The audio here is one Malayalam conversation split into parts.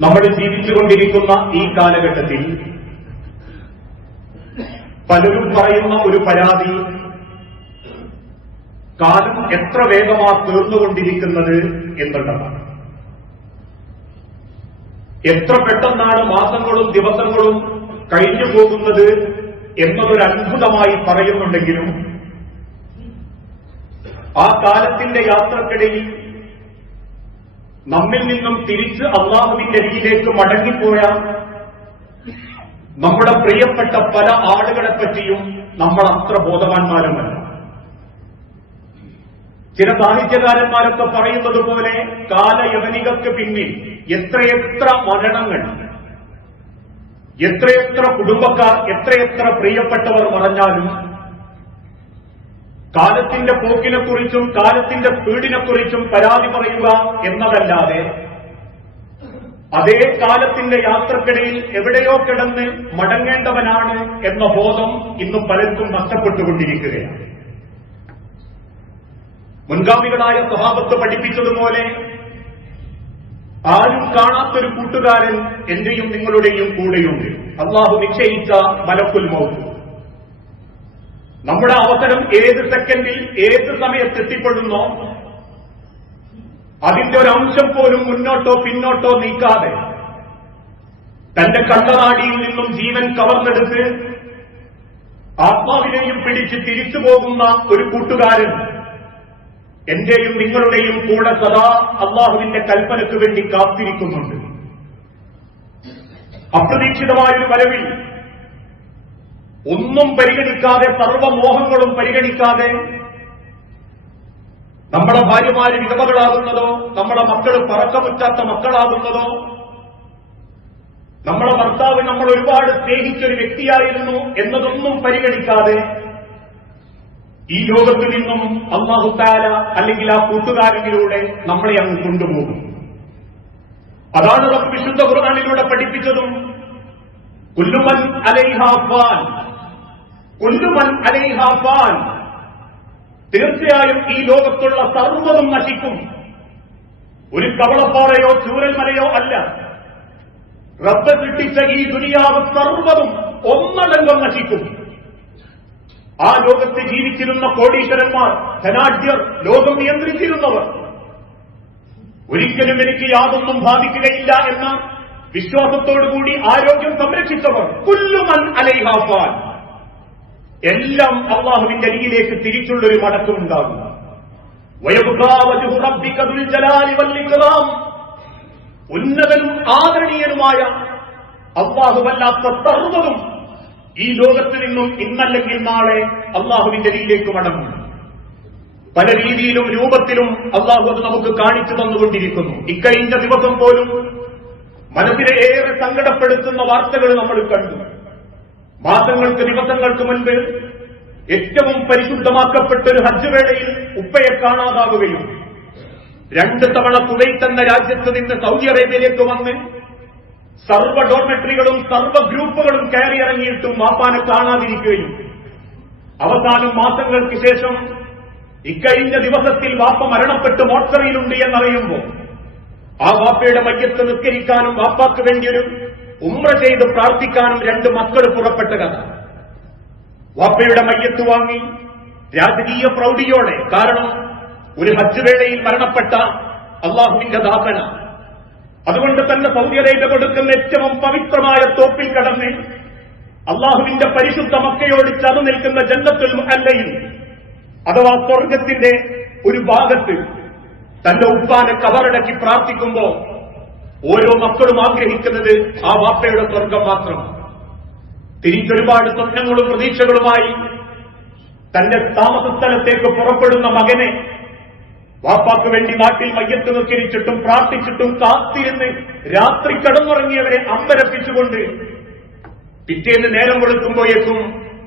നമ്മൾ ജീവിച്ചുകൊണ്ടിരിക്കുന്ന ഈ കാലഘട്ടത്തിൽ പലരും പറയുന്ന ഒരു പരാതി കാലം എത്ര വേഗമാ തീർന്നുകൊണ്ടിരിക്കുന്നത് എന്നുള്ളതാണ്. എത്ര പെട്ടെന്നാണ് മാസങ്ങളും ദിവസങ്ങളും കഴിഞ്ഞു പോകുന്നത് എന്നതൊരു അത്ഭുതമായി പറയുന്നുണ്ടെങ്കിലും ആ കാലത്തിന്റെ യാത്രക്കിടയിൽ നമ്മിൽ നിന്നും തിരിച്ച് അള്ളാഹുവിന്റെ അരികിലേക്ക് മടങ്ങിപ്പോയ നമ്മുടെ പ്രിയപ്പെട്ട പല ആളുകളെ പറ്റിയും നമ്മൾ അത്ര ബോധവാന്മാരുമല്ല. ചില സാഹിത്യകാരന്മാരൊക്കെ പറയുന്നത് പോലെ കാലയവനികൾക്ക് പിന്നിൽ എത്രയെത്ര മരണങ്ങൾ എത്രയെത്ര കുടുംബക്കാർ എത്രയെത്ര പ്രിയപ്പെട്ടവർ മറഞ്ഞാലും കാലത്തിന്റെ പോക്കിനെക്കുറിച്ചും കാലത്തിന്റെ സ്പീഡിനെക്കുറിച്ചും പരാതി പറയുക എന്നതല്ലാതെ അതേ കാലത്തിന്റെ യാത്രക്കിടയിൽ എവിടെയോ കിടന്ന് മടങ്ങേണ്ടവനാണ് എന്ന ബോധം ഇന്ന് പലർക്കും നഷ്ടപ്പെട്ടുകൊണ്ടിരിക്കുകയാണ്. മുൻഗാമികളായ സ്വഭാവത്ത് പഠിപ്പിച്ചതുപോലെ ആരും കാണാത്തൊരു കൂട്ടുകാരൻ എന്റെയും നിങ്ങളുടെയും കൂടെയുണ്ട്. അള്ളാഹു നിശ്ചയിച്ച മലക്കുൽ മൗത്ത്. നമ്മുടെ അവസരം ഏത് സെക്കൻഡിൽ ഏത് സമയത്ത് എത്തിപ്പെടുന്നോ അതിന്റെ ഒരു അംശം പോലും മുന്നോട്ടോ പിന്നോട്ടോ നീക്കാതെ തന്റെ കള്ളനാടിയിൽ നിന്നും ജീവൻ കവർന്നെടുത്ത് ആത്മാവിനെയും പിടിച്ച് തിരിച്ചു പോകുന്ന ഒരു കൂട്ടുകാരൻ എന്റെയും നിങ്ങളുടെയും കൂടെ സദാ അള്ളാഹുവിന്റെ കൽപ്പനയ്ക്ക് വേണ്ടി കാത്തിരിക്കുന്നുണ്ട്. അപ്രതീക്ഷിതമായൊരു വരവിൽ ഒന്നും പരിഗണിക്കാതെ സർവമോഹങ്ങളും പരിഗണിക്കാതെ നമ്മുടെ ഭാര്യമാര് വിധവകളാകുന്നതോ നമ്മുടെ മക്കൾ പറക്കമുറ്റാത്ത മക്കളാകുന്നതോ നമ്മുടെ ഭർത്താവ് നമ്മൾ ഒരുപാട് സ്നേഹിച്ചൊരു വ്യക്തിയായിരുന്നു എന്നതൊന്നും പരിഗണിക്കാതെ ഈ ലോകത്ത് നിന്നും അള്ളാഹുത്താര അല്ലെങ്കിൽ ആ കൂട്ടുകാരനിലൂടെ നമ്മളെ അങ്ങ് കൊണ്ടുപോകും. അതാണ് നമുക്ക് വിശുദ്ധ ഖുർആാനിലൂടെ പഠിപ്പിച്ചതും. കുല്ലുമൻ അലൈഹാഫാൻ കുല്ലുമൻ തീർച്ചയായും ഈ ലോകത്തുള്ള സർവതും നശിക്കും. ഒരു കവളപ്പാറയോ ചൂരൽമലയോ അല്ല. റബ്ബ് കിട്ടിച്ച ഈ ദുനിയാവ് സർവതും ഒന്നടങ്കം നശിക്കും. ആ ലോകത്ത് ജീവിച്ചിരുന്ന കോടീശ്വരന്മാർ ധനാഢ്യർ ലോകം നിയന്ത്രിച്ചിരുന്നവർ. ഒരിക്കലും എനിക്ക് യാതൊന്നും ബാധിക്കുകയില്ല എന്ന വിശ്വാസത്തോടുകൂടി ആരോഗ്യം സംരക്ഷിച്ചവർ. കുല്ലുമൻ അലൈഹാഫാൻ എല്ലാം അള്ളാഹുവിന്റെ അരിയിലേക്ക് തിരിച്ചുള്ളൊരു മടക്കമുണ്ടാകും ഉന്നതനും ആദരണീയനുമായ അള്ളാഹുവല്ലാത്ത തറുതും ഈ ലോകത്ത് നിന്നും ഇന്നല്ലെങ്കിൽ നാളെ അള്ളാഹുവിന്റെ അരിയിലേക്ക് മടങ്ങും. പല രീതിയിലും രൂപത്തിലും അള്ളാഹു അത് നമുക്ക് കാണിച്ചു തന്നുകൊണ്ടിരിക്കുന്നു. ഇക്കഴിഞ്ഞ ദിവസം പോലും മനസ്സിനെ ഏറെ സങ്കടപ്പെടുത്തുന്ന വാർത്തകൾ നമ്മൾ കണ്ടു. മാസങ്ങൾക്ക് ദിവസങ്ങൾക്ക് മുൻപ് ഏറ്റവും പരിശുദ്ധമാക്കപ്പെട്ട ഒരു ഹജ്ജ് വേളയിൽ ഉപ്പയെ കാണാതാവുകയും രണ്ട് തവണ കുവൈത്ത് എന്ന രാജ്യത്ത് നിന്ന് സൗദി അറേബ്യയിലേക്ക് വന്ന് സർവ ഡോർമെട്രികളും സർവ ഗ്രൂപ്പുകളും കയറി ഇറങ്ങിയിട്ടും വാപ്പാനെ കാണാതിരിക്കുകയും അവസാനം മാസങ്ങൾക്ക് ശേഷം ഇക്കഴിഞ്ഞ ദിവസത്തിൽ വാപ്പ മരണപ്പെട്ട് മോർച്ചറിയിലുണ്ട് എന്നറിയുമ്പോൾ ആ വാപ്പയുടെ മയ്യത്ത് നിസ്കരിക്കാനും വാപ്പാക്ക് വേണ്ടിയൊരു ഉമ്ര ചെയ്ത് പ്രാർത്ഥിക്കാനും രണ്ട് മക്കൾ പുറപ്പെട്ട കഥ. വാപ്പയുടെ മയ്യത്ത് വാങ്ങി രാജകീയ പ്രൗഢിയോടെ. കാരണം ഒരു ഹജ്ജ് വേളയിൽ മരണപ്പെട്ട അള്ളാഹുവിന്റെ ദാസന. അതുകൊണ്ട് തന്നെ സൗദി അറേബ്യ കൊടുക്കുന്ന ഏറ്റവും പവിത്രമായ തോപ്പിൽ കടന്ന് അള്ളാഹുവിന്റെ പരിശുദ്ധ മക്കയോട് ചതു നിൽക്കുന്ന ജന്മത്തിൽ അല്ലയിൽ അഥവാ സ്വർഗത്തിന്റെ ഒരു ഭാഗത്ത് തന്റെ ഉപ്പാനെ കവറടക്കി പ്രാർത്ഥിക്കുമ്പോ ഓരോ മക്കളും ആഗ്രഹിക്കുന്നത് ആ വാപ്പയുടെ സ്വർഗം മാത്രം. തിരിച്ചൊരുപാട് സ്വപ്നങ്ങളും പ്രതീക്ഷകളുമായി തന്റെ താമസസ്ഥലത്തേക്ക് പുറപ്പെടുന്ന മകനെ വാപ്പാക്ക് വേണ്ടി നാട്ടിൽ മയ്യത്ത് നിസ്കരിച്ചിട്ടും പ്രാർത്ഥിച്ചിട്ടും കാത്തിരുന്ന് രാത്രി കടന്നുറങ്ങിയവരെ അമ്പരപ്പിച്ചുകൊണ്ട് പിറ്റേന്ന് നേരം വെളുക്കുമ്പോഴേക്കും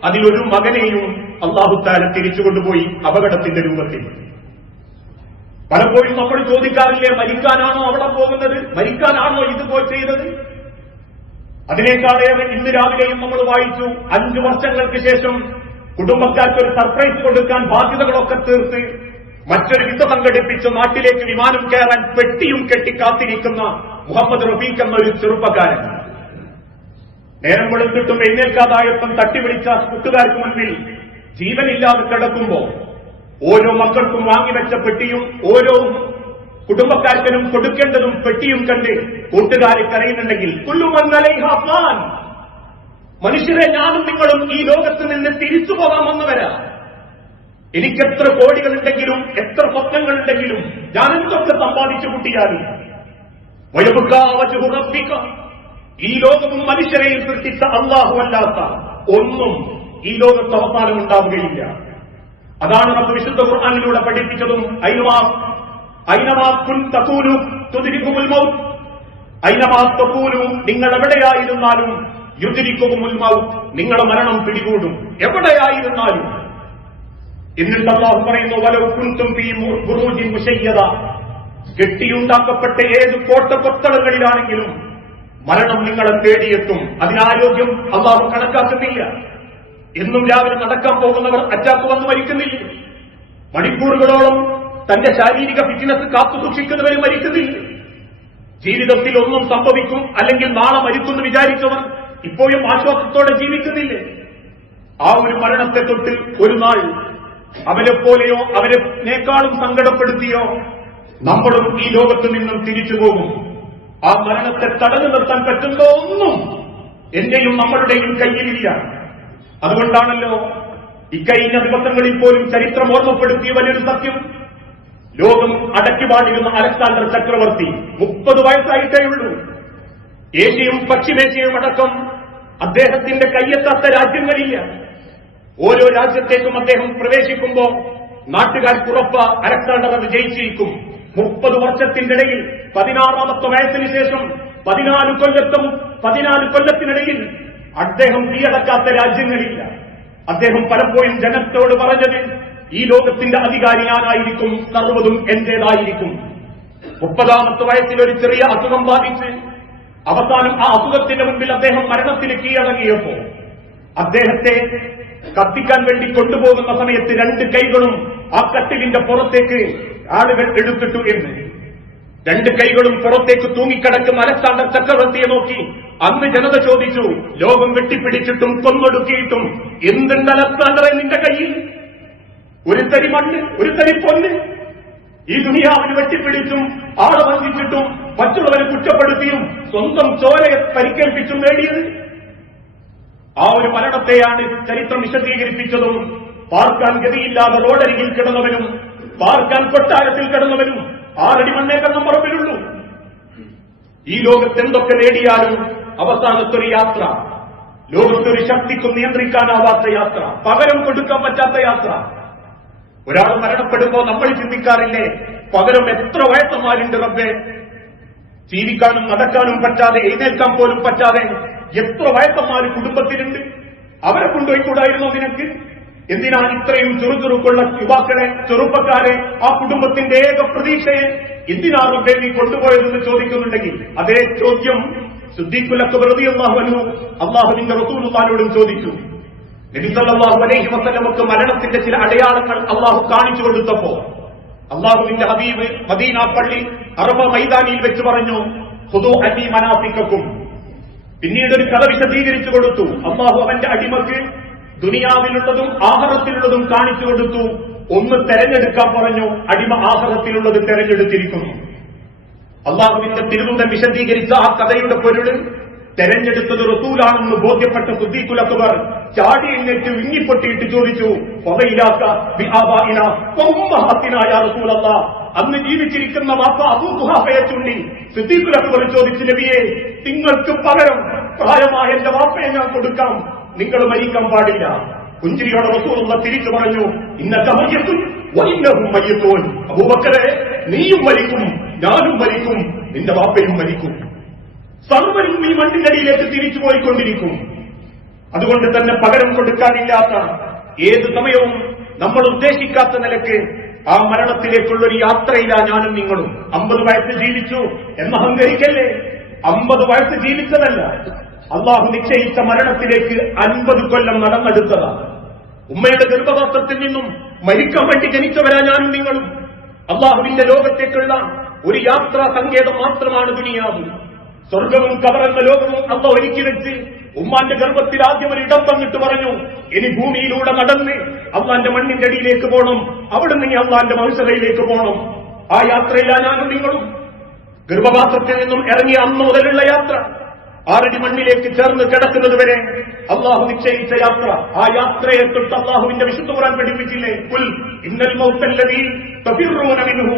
അതിലൊരു മകനെയും അള്ളാഹുത്താല തിരിച്ചുകൊണ്ടുപോയി അപകടത്തിന്റെ രൂപത്തിൽ. പലപ്പോഴും നമ്മൾ ചോദിക്കാറില്ലേ മരിക്കാനാണോ അവിടെ പോകുന്നത്? മരിക്കാനാണോ ഇത് പോയി ചെയ്തത്? അതിനേക്കാളേറെ ഇന്ന് രാവിലെയും നമ്മൾ വായിച്ചു. അഞ്ചു വർഷങ്ങൾക്ക് ശേഷം കുടുംബക്കാർക്ക് ഒരു സർപ്രൈസ് കൊടുക്കാൻ ബാധ്യതകളൊക്കെ തീർത്ത് മറ്റൊരു വിസ സംഘടിപ്പിച്ച് നാട്ടിലേക്ക് വിമാനം കയറാൻ പെട്ടിയും കെട്ടി കാത്തിരിക്കുന്ന മുഹമ്മദ് റഫീഖ് എന്ന ഒരു ചെറുപ്പക്കാരൻ. നേരം കൊടുത്തിട്ടും എഴുന്നേൽക്കാതായപ്പം തട്ടിവിളിച്ച കൂട്ടുകാർക്ക് മുൻപിൽ ജീവനില്ലാതെ കിടക്കുമ്പോ ഓരോ മക്കൾക്കും വാങ്ങിവെച്ച പെട്ടിയും ഓരോ കുടുംബക്കാർക്കനും കൊടുക്കേണ്ടതും പെട്ടിയും കണ്ട് കൂട്ടുകാരെ കരയുന്നുണ്ടെങ്കിൽ മനുഷ്യരെ ഞാനും നിങ്ങളും ഈ ലോകത്ത് നിന്ന് തിരിച്ചു പോകാൻ വരാം എനിക്കെത്ര കോടികളുണ്ടെങ്കിലും എത്ര സ്വപ്നങ്ങളുണ്ടെങ്കിലും ഞാൻ എന്തൊക്കെ സമ്പാദിച്ചു കൂട്ടിയാലും? വയബുക്കാവച്ചുറപ്പിക്ക ഈ ലോകവും മനുഷ്യരെയും സൃഷ്ടിച്ച അള്ളാഹുവല്ലാത്ത ഒന്നും ഈ ലോകത്ത് അവസാനം ഉണ്ടാവുകയില്ല. അതാണ് നമ്മൾ വിശുദ്ധ ഖുർആാനിലൂടെ പഠിപ്പിച്ചതും ഐനമാ ഐനമാ കുൻ തക്കൂനു തുതിരിക്കുമുൽ മൗത്ത്. ഐനമാ തപൂലു നിങ്ങൾ എവിടെയായിരുന്നാലും യുതിരിക്കുമുൽ മൗത്ത്. നിങ്ങളെ മരണം പിടികൂടും. എവിടെയായിരുന്നാലും. എന്നിട്ട് അള്ളാഹു പറയുന്നു വലവ് കുന്തും ഫീ മുഷയ്യത കെട്ടിയുണ്ടാക്കപ്പെട്ട ഏത് കോട്ടക്കൊത്തളങ്ങളിലാണെങ്കിലും മരണം നിങ്ങളെ തേടിയെത്തും. അതിനാരോഗ്യം അള്ളാഹു കണക്കാക്കുന്നില്ല. എന്നും രാവിലെ നടക്കാൻ പോകുന്നവർ അറ്റാക്ക് വന്ന് മരിക്കുന്നില്ല. മണിക്കൂറുകളോളം തന്റെ ശാരീരിക ഫിറ്റ്നസ് കാത്തു സൂക്ഷിക്കുന്നവർ മരിക്കുന്നില്ല. ജീവിതത്തിൽ ഒന്നും സംഭവിക്കും അല്ലെങ്കിൽ നാളെ മരിക്കുമെന്ന് വിചാരിച്ചവർ ഇപ്പോഴും ആശ്വാസത്തോടെ ജീവിക്കുന്നില്ല. ആ ഒരു മരണത്തെ തൊട്ട് ഒരു നാൾ അവരെ പോലെയോ അവരെക്കാളും സങ്കടപ്പെടുത്തിയോ നമ്മളും ഈ ലോകത്ത് നിന്നും തിരിച്ചു പോകും. ആ മരണത്തെ തടഞ്ഞു നിർത്താൻ പറ്റുന്ന ഒന്നും എന്റെയും നമ്മളുടെയും കയ്യിലില്ല. അതുകൊണ്ടാണല്ലോ ഇക്കഴിഞ്ഞ ദിവസങ്ങളിൽ പോലും ചരിത്രം ഓർമ്മപ്പെടുത്തിയ വലിയൊരു സത്യം. ലോകം അടക്കി അടക്കിപാടിരുന്ന അലക്സാണ്ടർ ചക്രവർത്തി മുപ്പത് വയസ്സായിട്ടേ ഉള്ളൂ. ഏഷ്യയും പശ്ചിമേഷ്യയും അടക്കം അദ്ദേഹത്തിന്റെ കയ്യെത്താത്ത രാജ്യങ്ങളില്ല. ഓരോ രാജ്യത്തേക്കും അദ്ദേഹം പ്രവേശിക്കുമ്പോ നാട്ടുകാർക്കുറപ്പ അലക്സാണ്ടർ അത് ജയിച്ചിരിക്കും. മുപ്പത് വർഷത്തിനിടയിൽ പതിനാറാമത്തെ വയസ്സിന് ശേഷം പതിനാല് കൊല്ലത്തും പതിനാല് കൊല്ലത്തിനിടയിൽ അദ്ദേഹം കീഴടക്കാത്ത രാജ്യങ്ങളില്ല. അദ്ദേഹം പലപ്പോഴും ജനത്തോട് പറഞ്ഞത് ഈ ലോകത്തിന്റെ അധികാരി ഞാനായിരിക്കും സർവതും എന്റേതായിരിക്കും. മുപ്പതാമത്തെ വയസ്സിൽ ഒരു ചെറിയ അസുഖം ബാധിച്ച് അവസാനം ആ അസുഖത്തിന്റെ മുമ്പിൽ അദ്ദേഹം മരണത്തിന് കീഴടങ്ങിയപ്പോ അദ്ദേഹത്തെ കത്തിക്കാൻ വേണ്ടി കൊണ്ടുപോകുന്ന സമയത്ത് രണ്ട് കൈകളും ആ കട്ടിലിന്റെ പുറത്തേക്ക് ആളുകൾ എടുത്തിട്ടു എന്ന്. രണ്ട് കൈകളും പുറത്തേക്ക് തൂങ്ങിക്കിടക്കും അലക്സാണ്ടർ ചക്രവർത്തിയെ നോക്കി അന്ന് ജനത ചോദിച്ചു ലോകം വെട്ടിപ്പിടിച്ചിട്ടും കൊന്നൊടുക്കിയിട്ടും എന്തുണ്ട് നിന്റെ കയ്യിൽ? ഒരു തരി മണ്ണ് ഒരു തരി പൊന്ന്. ഈ ദുനിയാവിന് വെട്ടിപ്പിടിച്ചും ആളെ വഞ്ചിച്ചിട്ടും മറ്റുള്ളവരെ കുറ്റപ്പെടുത്തിയും സ്വന്തം ചോരയെ പരിക്കേൽപ്പിച്ചും നേടിയത്? ആ ഒരു മരണത്തെയാണ് ചരിത്രം വിശദീകരിപ്പിച്ചതും പാർക്കാൻ ഗതിയില്ലാതെ റോഡരികിൽ കിടന്നവനും പാർക്കാൻ കൊട്ടാരത്തിൽ കിടന്നവനും ആറടി മണ്ണേക്കണ്ണം പറമ്പിലുള്ളൂ ഈ ലോകത്ത് എന്തൊക്കെ നേടിയാലും അവസാനത്തൊരു യാത്ര. ലോകത്തൊരു ശക്തിക്കും നിയന്ത്രിക്കാനാവാത്ത യാത്ര. പകരം കൊടുക്കാൻ പറ്റാത്ത യാത്ര. ഒരാൾ മരണപ്പെടുമ്പോ നമ്മൾ ചിന്തിക്കാറില്ലേ പകരം എത്ര വയസ്സന്മാരുണ്ട് റബ്ബെ? ജീവിക്കാനും നടക്കാനും പറ്റാതെ എഴുന്നേൽക്കാൻ പോലും പറ്റാതെ എത്ര വയസ്സന്മാര് കുടുംബത്തിലുണ്ട്? അവരെ കൊണ്ടുപോയിക്കൂടായിരുന്നോ നിനക്ക്? എന്തിനാണ് ഇത്രയും ചെറുചെറുക്കുള്ള യുവാക്കളെ ചെറുപ്പക്കാരെ ആ കുടുംബത്തിന്റെ ഏക പ്രതീക്ഷയെ എന്തിനാ റബ്ബെ നീ കൊണ്ടുപോയതെന്ന് ചോദിക്കുന്നുണ്ടെങ്കിൽ അതേ ചോദ്യം അള്ളാഹുവിന്റെ റസൂലുള്ളാനോടും ചോദിച്ചു. നബിസല്ലാഹു അലൈഹി വസല്ലമക്ക് മരണത്തിന്റെ ചില അടയാളങ്ങൾ അള്ളാഹു കാണിച്ചു കൊടുത്തപ്പോ അള്ളാഹുവിന്റെ ഹബീബ് മദീന പള്ളി അറബ മൈതാനിയിൽ വെച്ച് പറഞ്ഞു ഹുദു അനി മനാഫിക്കും പിന്നീട് ഒരു കഥ വിശദീകരിച്ചു കൊടുത്തു. അള്ളാഹു അവന്റെ അടിമക്ക് ദുനിയാവിലുള്ളതും ആഹാരത്തിലുള്ളതും കാണിച്ചു കൊടുത്തു. ഒന്ന് തെരഞ്ഞെടുക്കാൻ പറഞ്ഞു അടിമ ആഹാരത്തിലുള്ളത് തെരഞ്ഞെടുത്തിരിക്കുന്നു. അള്ളാഹുവിന്റെ തിരുവുടൻ വിശദീകരിച്ച ആ കഥയുടെ പൊരുൾ തെരഞ്ഞെടുത്തത് റസൂലാണെന്ന് ബോധ്യപ്പെട്ട സുദ്ദീഖുലക്കുവർ ചാടി ചാടിയിലേക്ക് വിങ്ങിപ്പൊട്ടിയിട്ട് ചോദിച്ചു അന്ന് ജീവിച്ചിരിക്കുന്ന വാപ്പ അബൂ കുഹാഫയെ ചൂണ്ടി സിദ്ദീഖുലക്കുവർ ചോദിച്ചു നബിയെ നിങ്ങൾക്ക് പകരം പ്രായമായ എന്റെ വാപ്പയെ ഞാൻ കൊടുക്കാം. നിങ്ങൾ മരിക്കാൻ പാടില്ല. പുഞ്ചിരിയോടെ റസൂലുള്ള തിരിച്ചു പറഞ്ഞു ഇന്നത്തെ മയ്യത്തും അബൂബക്കരെ നീയും മരിക്കും. ഞാനും മരിക്കും നിന്റെ വാപ്പയും മരിക്കും. സർവരും ഈ മണ്ണിനടിയിലേക്ക് തിരിച്ചു പോയിക്കൊണ്ടിരിക്കും. അതുകൊണ്ട് തന്നെ പകരം കൊടുക്കാനില്ലാത്ത ഏത് സമയവും നമ്മൾ ഉദ്ദേശിക്കാത്ത നിലയ്ക്ക് ആ മരണത്തിലേക്കുള്ള ഒരു യാത്രയില്ല ഞാനും നിങ്ങളും. അമ്പത് വയസ്സ് ജീവിച്ചു എന്ന് അഹങ്കരിക്കല്ലേ? അമ്പത് വയസ്സ് ജീവിച്ചതല്ല. അള്ളാഹു നിശ്ചയിച്ച മരണത്തിലേക്ക് അൻപത് കൊല്ലം നടന്നെടുത്തതാണ് ഉമ്മയുടെ ഗർഭപാത്രത്തിൽ നിന്നും മരിക്കാൻ വേണ്ടി ജനിച്ചവരാ ഞാനും നിങ്ങളും. അള്ളാഹുവിന്റെ ലോകത്തേക്കുള്ള ഒരു യാത്രാ സങ്കേതം മാത്രമാണ് ദുനിയാവ്. സ്വർഗവും കവറെന്ന ലോകവും അമ്മ ഒരുക്കി വെച്ച് ഉമ്മാന്റെ ഗർഭത്തിൽ ആദ്യം ഒരു ഇടം തന്നിട്ട് പറഞ്ഞു ഇനി ഭൂമിയിലൂടെ നടന്ന് അള്ളാന്റെ മണ്ണിന്റെ അടിയിലേക്ക് പോകണം അവിടെ നിന്ന് അള്ളാന്റെ മനുഷ്യതയിലേക്ക് പോകണം ആ യാത്രയിലാ ഞാനും നിങ്ങളും. ഗർഭപാത്രത്തിൽ നിന്നും ഇറങ്ങിയ അന്ന് മുതലുള്ള യാത്ര. ആറടി മണ്ണിലേക്ക് ചേർന്ന് കിടക്കുന്നത് വരെ അള്ളാഹു നിശ്ചയിച്ച യാത്ര. ആ യാത്രയെ തൊട്ട് അള്ളാഹുവിന്റെ വിശുദ്ധ ഖുർആൻ പഠിപ്പിച്ചില്ലേ? പുൽ ഇന്നൽ മൗത്തല്ലദീ തഫിറൂന മിൻഹു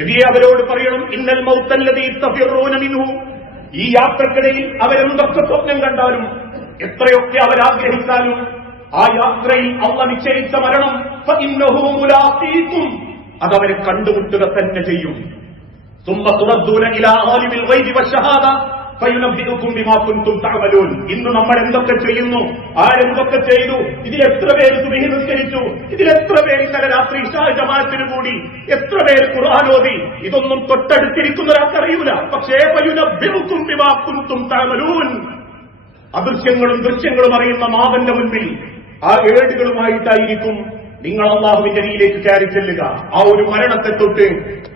നബിയെ അവരോട് പറയണം ഇന്നൽ മൗത്തല്ലതീ തഫിറൂന മിൻഹു. ഈ യാത്രക്കിടയിൽ അവരെന്തൊക്കെ സ്വപ്നം കണ്ടാലും എത്രയൊക്കെ അവരാഗ്രഹിച്ചാലും ആ യാത്രയിൽ അവ നിശ്ചയിച്ച മരണം അതവരെ കണ്ടുമുട്ടുക തന്നെ ചെയ്യും. ഇന്ന് നമ്മൾ എന്തൊക്കെ ചെയ്യുന്നു? ആരെന്തൊക്കെ ചെയ്തു? എത്ര പേര് സുബിഹി നിസ്കരിച്ചു? ഇതിലെത്ര പേര് ഇന്നലെ രാത്രി ഇഷാജമാത്തിന് കൂടി? എത്ര പേര് ഓതി? ഇതൊന്നും തൊട്ടടുത്തിരിക്കുന്ന ഒരാൾക്കറിയൂല പക്ഷേ അദൃശ്യങ്ങളും ദൃശ്യങ്ങളും അറിയുന്ന മാവന്റെ മുൻപിൽ ആ ഏടുകളുമായിട്ടായിരിക്കും നിങ്ങൾ അള്ളാഹുവിന്റെ അരിയിലേക്ക് കയറി ചെല്ലുക. ആ ഒരു മരണത്തെ തൊട്ട്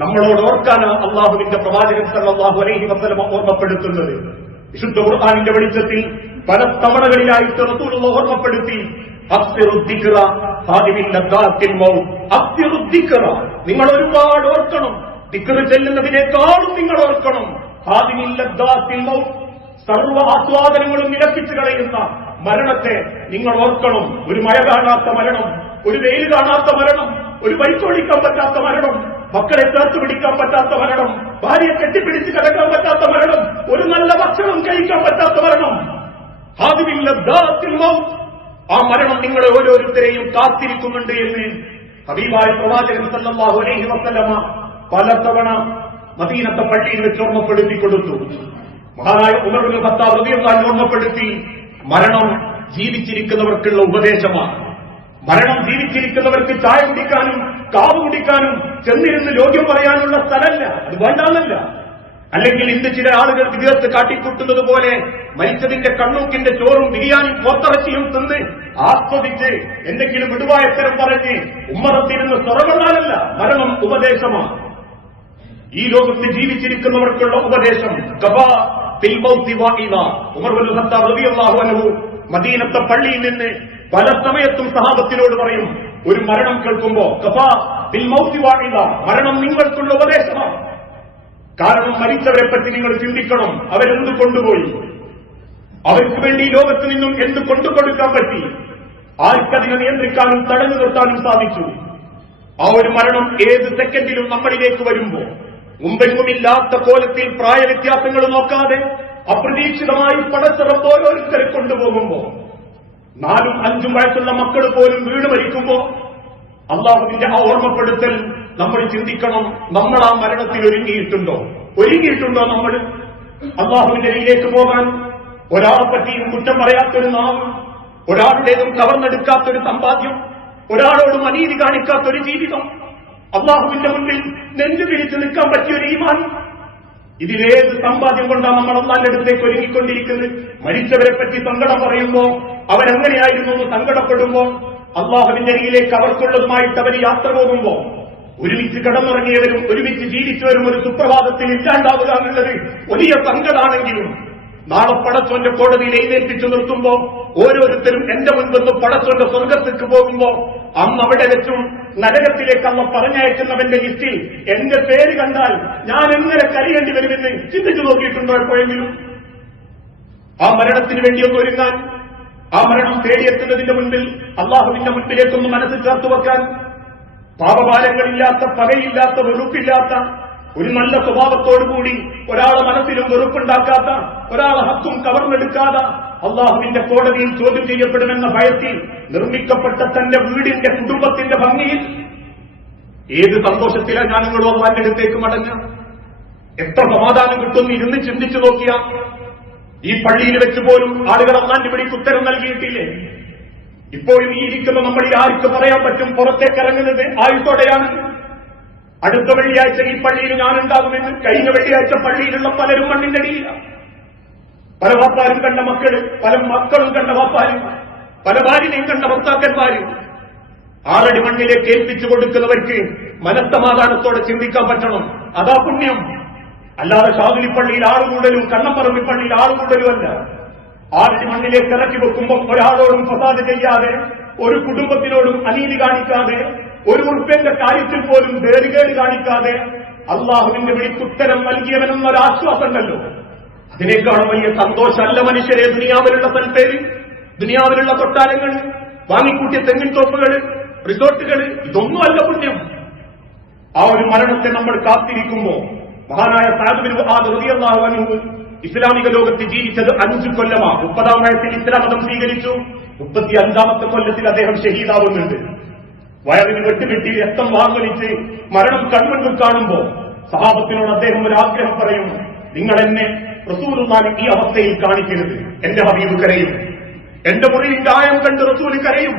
നമ്മളോട് ഓർക്കാനാണ് അള്ളാഹുവിന്റെ പ്രവാചകൻ സല്ലല്ലാഹു അലൈഹി വസ്ലമ ഓർമ്മപ്പെടുത്തുന്നത്. വിശുദ്ധ ഖുർആാനിന്റെ വെളിച്ചത്തിൽ പല തവണകളിലായി റസൂലുള്ള ഓർമ്മപ്പെടുത്തി. നിങ്ങൾ ഒരുപാട് ഓർക്കണം. ദിക്കറ് ചെല്ലുന്നതിനേക്കാളും നിങ്ങൾ ഓർക്കണം. സർവ ആസ്വാദനങ്ങളും നിരപ്പിച്ചു കളയുന്ന മരണത്തെ നിങ്ങൾ ഓർക്കണം. ഒരു മഴ കാണാത്ത മരണം ഒരു വെയിൽ കാണാത്ത മരണം ഒരു പരിശോധിക്കാൻ പറ്റാത്ത മരണം മക്കളെ ചേർത്ത് പിടിക്കാൻ പറ്റാത്ത മരണം ഭാര്യയെ കെട്ടിപ്പിടിച്ച് കിടക്കാൻ പറ്റാത്ത മരണം ഒരു നല്ല ഭക്ഷണം കഴിക്കാൻ പറ്റാത്ത മരണം. ആ മരണം നിങ്ങളെ ഓരോരുത്തരെയും കാത്തിരിക്കുന്നുണ്ട് എന്ന് ഹബീബായ പ്രവാചകൻ സല്ലല്ലാഹു അലൈഹി വസല്ലമ പലതവണ മദീനത്തെ പള്ളിയിൽ വെച്ച് ഓർമ്മപ്പെടുത്തി കൊടുത്തു. മഹാനായ ഉമർ ഖത്താബ് റളിയല്ലാഹു ഓർമ്മപ്പെടുത്തി മരണം ജീവിച്ചിരിക്കുന്നവർക്കുള്ള ഉപദേശമാണ്. മരണം ജീവിച്ചിരിക്കുന്നവർക്ക് ചായ കുടിക്കാനും കാവ് കുടിക്കാനും ചെന്നിരുന്ന് യോഗ്യം പറയാനുള്ള സ്ഥലമല്ല. അത് വേണ്ടാന്നല്ല. അല്ലെങ്കിൽ ഇന്ന് ചില ആളുകൾ വിദേശത്ത് കാട്ടിക്കൂട്ടുന്നത് പോലെ മരിച്ചതിന്റെ കണ്ണൂക്കിന്റെ ചോറും ബിരിയാണി പോത്തിറച്ചിയും തിന്ന് ആസ്വദിച്ച് എന്തെങ്കിലും വിടുവായത്തരം പറഞ്ഞ് ഉമ്മറത്തിരുന്ന് തുറകൊള്ളാനല്ല മരണം ഉപദേശമാണ്. ഈ ലോകത്ത് ജീവിച്ചിരിക്കുന്നവർക്കുള്ള ഉപദേശം വാഇദ. ഉമർ ബിൻ ഖത്താബ് റളിയല്ലാഹു അൻഹു മദീനത്തെ പള്ളിയിൽ നിന്ന് പല സമയത്തും സഹാബത്തിനോട് പറയും ഒരു മരണം കേൾക്കുമ്പോ കഫാ ഫിൽ മൗത്തി വാഇദ. മരണം നിങ്ങൾക്കുള്ള ഉപദേശമാണ്. കാരണം മരിച്ചവരെ പറ്റി നിങ്ങൾ ചിന്തിക്കണം അവരെന്ത് കൊണ്ടുപോയി? അവർക്ക് വേണ്ടി ലോകത്ത് നിന്നും എന്ത് കൊണ്ടുകൊടുക്കാൻ പറ്റി? ആർക്കതിനെ നിയന്ത്രിക്കാനും തടഞ്ഞു നിർത്താനും സാധിച്ചു. ആ ഒരു മരണം ഏത് സെക്കൻഡിലും നമ്മളിലേക്ക് വരുമ്പോ മുമ്പെങ്ങുമില്ലാത്ത കോലത്തിൽ പ്രായവ്യത്യാസങ്ങൾ നോക്കാതെ അപ്രതീക്ഷിതമായി പടച്ചിറപ്പ് ഓരോരുത്തരെ കൊണ്ടുപോകുമ്പോ നാലും അഞ്ചും വയസ്സുള്ള മക്കൾ പോലും വീട് മരിക്കുമ്പോ അള്ളാഹുവിന്റെ ആ ഓർമ്മപ്പെടുത്തൽ നമ്മൾ ചിന്തിക്കണം. നമ്മൾ ആ മരണത്തിൽ ഒരുങ്ങിയിട്ടുണ്ടോ? ഒരുങ്ങിയിട്ടുണ്ടോ നമ്മൾ? അള്ളാഹുവിന്റെ ഇതിലേക്ക് പോകാൻ ഒരാളെ പറ്റിയും കുറ്റം പറയാത്തൊരു നാവ് ഒരാളുടേതും കവർന്നെടുക്കാത്തൊരു സമ്പാദ്യം ഒരാളോടും അനീതി കാണിക്കാത്തൊരു ജീവിതം. അള്ളാഹുവിന്റെ മുന്നിൽ നെഞ്ചു പിടിച്ച് നിൽക്കാൻ പറ്റിയൊരു ഈമാൻ. ഇതിലേത് സമ്പാദ്യം കൊണ്ടാണ് നമ്മൾ അള്ളാന്റെ ഒരുങ്ങിക്കൊണ്ടിരിക്കുന്നത്? മരിച്ചവരെ പറ്റി സങ്കടം പറയുമ്പോ അവരെങ്ങനെയായിരുന്നു എന്ന് സങ്കടപ്പെടുമ്പോൾ അള്ളാഹുവിന്റെ അരികിലേക്ക് അവർക്കുള്ളതുമായിട്ട് അവർ യാത്ര പോകുമ്പോൾ ഒരുമിച്ച് കടന്നുറങ്ങിയവരും ഒരുമിച്ച് ജീവിച്ചവരും ഒരു സുപ്രഭാതത്തിൽ ഇല്ലാണ്ടാവുക എന്നുള്ളത് വലിയ സങ്കടാണെങ്കിലും നാളെ പടച്ചോന്റെ കോടതിയിൽ എഴുന്നേൽപ്പിച്ചു നിർത്തുമ്പോ ഓരോരുത്തരും എന്റെ മുൻപെന്ന് പടച്ചോന്റെ സ്വർഗത്തേക്ക് പോകുമ്പോ അന്ന് അവിടെ വെച്ചും നരകത്തിലേക്ക് അമ്മ പറഞ്ഞയക്കുന്നവന്റെ ലിസ്റ്റിൽ എന്റെ പേര് കണ്ടാൽ ഞാൻ എങ്ങനെ കരയേണ്ടി വരുമെന്ന് ചിന്തിച്ചു നോക്കിയിട്ടുണ്ടോ എപ്പോഴെങ്കിലും? ആ മരണത്തിന് വേണ്ടിയൊന്ന് ഒരുങ്ങാൻ ആ മരണം തേടിയെത്തുന്നതിന്റെ മുൻപിൽ അള്ളാഹുവിന്റെ മുൻപിലേക്കൊന്ന് മനസ്സ് ചേർത്ത് വെക്കാൻ. പാപഭാരങ്ങളില്ലാത്ത പകയില്ലാത്ത വെറുപ്പില്ലാത്ത ഒരു നല്ല സ്വഭാവത്തോടുകൂടി ഒരാളെ മനസ്സിലും വെറുപ്പുണ്ടാക്കാത്ത ഒരാളെ ഹക്കും കവർന്നെടുക്കാതെ അള്ളാഹുവിന്റെ കോടതിയിൽ ചോദ്യം ചെയ്യപ്പെടുമെന്ന ഭയത്തിൽ നിർമ്മിക്കപ്പെട്ട തന്റെ വീടിന്റെ കുടുംബത്തിന്റെ ഭംഗിയിൽ ഏത് സന്തോഷത്തിലാണ് ഞാൻ നിങ്ങളോ അടുത്തേക്ക് മടങ്ങുക? എത്ര സമാധാനം കിട്ടുമെന്ന് ഇരുന്ന് ചിന്തിച്ചു നോക്കിയ ഈ പള്ളിയിൽ വെച്ച് പോലും ആളുകൾ അള്ളാന്റെ പിടിക്ക് ഉത്തരം നൽകിയിട്ടില്ലേ? ഇപ്പോഴും ഈ ഇരിക്കുന്ന നമ്മളിൽ ആർക്ക് പറയാൻ പറ്റും? പുറത്തേക്ക് ഇറങ്ങുന്നത് ആയുത്തോടെയാണ് അടുത്ത വെള്ളിയാഴ്ച ഈ പള്ളിയിൽ ഞാനുണ്ടാകുമെന്ന് കഴിഞ്ഞ വെള്ളിയാഴ്ച പള്ളിയിലുള്ള പലരും മണ്ണിന്റെ അടിയില്ല പല വാപ്പാരും കണ്ട മക്കൾ പല മക്കളും കണ്ട വാപ്പാരും പല ഭാര്യനെയും കണ്ട ഭർത്താക്കന്മാരും. ആറടി മണ്ണിലേക്ക് ഏൽപ്പിച്ചു കൊടുക്കുന്നവർക്ക് മനസ്സമാധാനത്തോടെ ചിന്തിക്കാൻ പറ്റണം. അതാ പുണ്യം. അല്ലാതെ ഷാതുലിപ്പള്ളിയിൽ ആളുകൂടലും കണ്ണപ്പറമ്പി പള്ളിയിൽ ആളുകൂടലും അല്ല. ആടി മണ്ണിലേക്ക് ഇറക്കി വെക്കുമ്പോൾ ഒരാളോടും ഫസാദ് ചെയ്യാതെ ഒരു കുടുംബത്തിനോടും അനീതി കാണിക്കാതെ ഒരു ഉറുപ്പേന്റെ കാര്യത്തിൽ പോലും വേറുകേട് കാണിക്കാതെ അള്ളാഹുവിന്റെ വിളിക്കുത്തരം നൽകിയവനെന്നൊരാശ്വാസം ആശ്വാസമുണ്ടല്ലോ. അതിനേക്കാളും വലിയ സന്തോഷമല്ല മനുഷ്യരെ ദുനിയാവിലുള്ള സൽപ്പേര് ദുനിയാവിലുള്ള കൊട്ടാരങ്ങൾ വാങ്ങിക്കൂട്ടിയ തെങ്ങിൻ തോപ്പുകൾ റിസോർട്ടുകൾ ഇതൊന്നുമല്ല പുണ്യം. ആ ഒരു മരണത്തെ നമ്മൾ കാത്തിരിക്കുമ്പോ മഹാനായ സാധുവിനു ഇസ്ലാമിക ലോകത്ത് ജീവിച്ചത് അഞ്ചു കൊല്ലമാണ് മുപ്പതാം വയസ്സിൽ ഇസ്ലാം മതം സ്വീകരിച്ചു. മുപ്പത്തി അഞ്ചാമത്തെ കൊല്ലത്തിൽ അദ്ദേഹം ഷഹീദാവുന്നുണ്ട്. വയറിന് വെട്ടുകെട്ടി രക്തം വാങ്ങലിച്ച് മരണം കൺമുൻപിൽ കാണുമ്പോൾ സഹാബത്തിനോട് അദ്ദേഹം ഒരു ആഗ്രഹം പറയും നിങ്ങൾ എന്നെ റസൂലുള്ളാഹി ഈ അവസ്ഥയിൽ കാണിക്കരുത്. എന്റെ ഹബീബ് കരയും. എന്റെ മുറിയിൽ ഗായം കണ്ട് റസൂൽ കരയും.